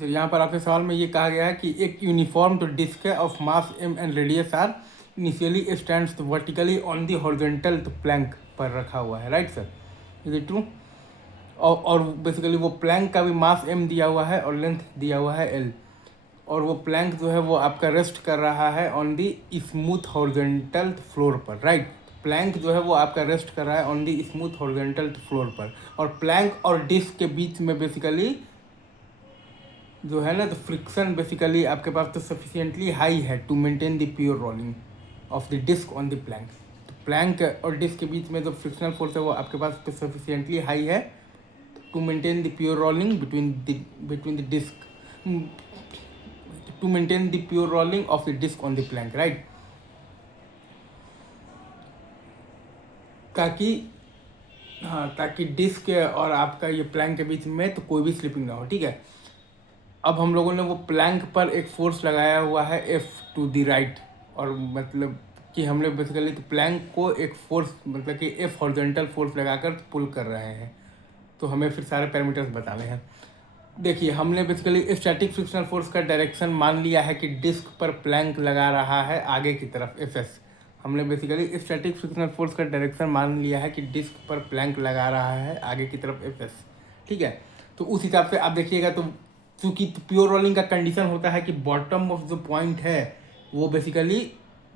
तो यहाँ पर आपके सवाल में ये कहा गया है कि एक यूनिफॉर्म तो डिस्क है of mass m and radius r initially stands तो वर्टिकली ऑन दी हॉरिजॉन्टल तो प्लैंक पर रखा हुआ है, right sir, is it true? और बेसिकली वो प्लैंक का भी मास m दिया हुआ है और लेंथ दिया हुआ है l, और वो प्लैंक जो है वो आपका रेस्ट कर रहा है on the smooth horizontal floor पर, राइट। प्लैंक जो है वो आपका रेस्ट कर रहा है on the smooth horizontal floor पर, और प्लैंक और डिस्क के बीच में बेसिकली जो है ना तो फ्रिक्शन बेसिकली आपके पास तो सफिशिएंटली हाई है to maintain the pure rolling of the disc on the plank. तो प्लैंक और डिस्क के बीच में जो फ्रिक्शनल फोर्स है वो आपके पास तो सफिशिएंटली हाई है to maintain the pure rolling between the disc, to maintain the pure rolling of the disc on the plank, right. ताकि डिस्क और आपका ये प्लैंक के बीच में तो कोई भी स्लिपिंग ना हो, ठीक है। अब हम लोगों ने वो प्लैंक पर एक फोर्स लगाया हुआ है F टू दी राइट, और मतलब कि हम लोग बेसिकली तो प्लैंक को एक फोर्स मतलब कि F हॉरिजॉन्टल फोर्स लगाकर पुल कर रहे हैं। तो हमें फिर सारे पैरामीटर्स बताने हैं। देखिए, हमने बेसिकली स्टैटिक फ्रिक्शनल फोर्स का डायरेक्शन मान लिया है कि डिस्क पर प्लैंक लगा रहा है आगे की तरफ Fs। हमने बेसिकली स्टैटिक फ्रिक्शनल फोर्स का डायरेक्शन मान लिया है कि डिस्क पर प्लैंक लगा रहा है आगे की तरफ Fs, ठीक है। तो उस हिसाब से आप देखिएगा तो क्योंकि प्योर रोलिंग का कंडीशन होता है कि बॉटम ऑफ जो पॉइंट है वो बेसिकली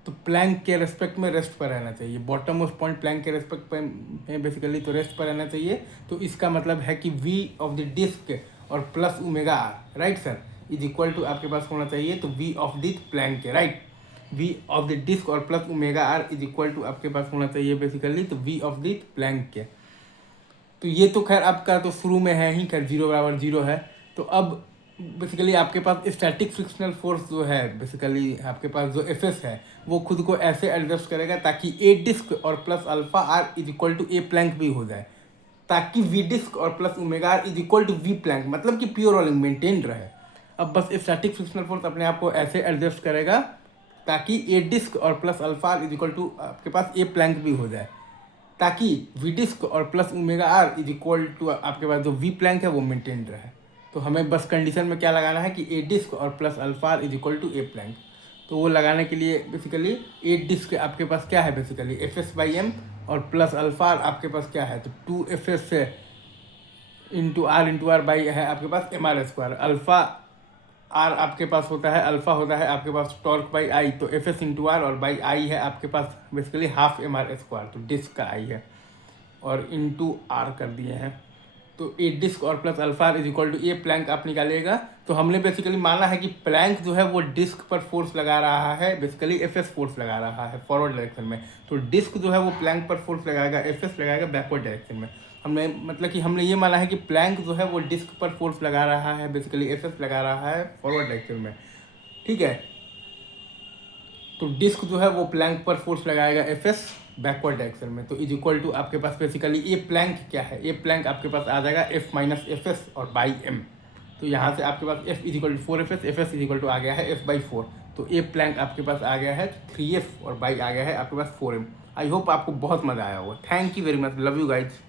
तो प्लैंक के रेस्पेक्ट में रेस्ट पर रहना चाहिए। बॉटम ऑफ पॉइंट प्लैंक के रेस्पेक्ट में बेसिकली तो रेस्ट पर रहना चाहिए। तो इसका मतलब है कि V ऑफ द डिस्क और plus omega r, right sir, is equal to आपके पास होना चाहिए तो V ऑफ द प्लैंक के, right. V of the disc और plus omega r is equal to आपके पास होना चाहिए बेसिकली तो V ऑफ द प्लैंक के। तो ये तो खैर आपका तो शुरू में है ही, खैर 0 बराबर 0 है। तो अब बेसिकली आपके पास स्टैटिक फ्रिक्शनल फोर्स जो है बेसिकली आपके पास जो Fs है वो खुद को ऐसे एडजस्ट करेगा ताकि ए डिस्क और plus alpha r is equal to a plank भी हो जाए, ताकि वी डिस्क और plus omega r is equal to v plank, मतलब कि प्योर रोलिंग मेंटेन रहे। अब बस स्टैटिक फ्रिक्शनल फोर्स अपने आप को ऐसे एडजस्ट करेगा ताकि ए डिस्क और plus alpha r is equal to आपके पास ए प्लैंक भी हो जाए, ताकि वी डिस्क और plus omega r is equal to आपके पास जो वी प्लैंक है वो मेंटेन रहे। तो हमें बस कंडीशन में क्या लगाना है कि ए डिस्क और plus alpha r is equal to a plank. तो वो लगाने के लिए बेसिकली ए डिस्क आपके पास क्या है बेसिकली Fs बाई एम, और प्लस अल्फा आर आपके पास क्या है तो 2Fs इंटू आर बाई है आपके पास mr²। अल्फा आर आपके पास होता है, अल्फा होता है आपके पास टॉर्क बाई आई, तो Fs इंटू आर और बाई आई है आपके पास बेसिकली हाफ mr², तो डिस्क का आई है और इंटू आर कर दिए हैं। तो ए डिस्क और plus alpha is equal to a plank आप निकालिएगा। तो हमने बेसिकली माना है कि प्लैंक जो है वो डिस्क पर फोर्स लगा रहा है, बेसिकली Fs फोर्स लगा रहा है फॉरवर्ड डायरेक्शन में। तो डिस्क जो है वो प्लैंक पर फोर्स लगाएगा, Fs लगाएगा बैकवर्ड डायरेक्शन में। हमने मतलब कि हमने ये माना है कि प्लैंक जो है वो डिस्क पर फोर्स लगा रहा है, बेसिकली Fs लगा रहा है फॉरवर्ड डायरेक्शन में, ठीक है। तो डिस्क जो है वो प्लैंक पर फोर्स लगाएगा Fs बैकवर्ड डायरेक्शन में। तो इज इक्वल टू आपके पास बेसिकली ए प्लैंक क्या है, ए प्लैंक आपके पास आ जाएगा F माइनस Fs और बाई एम। तो यहाँ से आपके पास F is equal to 4Fs, Fs is equal to आ गया है F बाई 4। तो ए प्लैंक आपके पास आ गया है 3F और बाई आ गया है आपके पास 4M। आई होप आपको बहुत मज़ा आया होगा। Thank you very much, love you guys.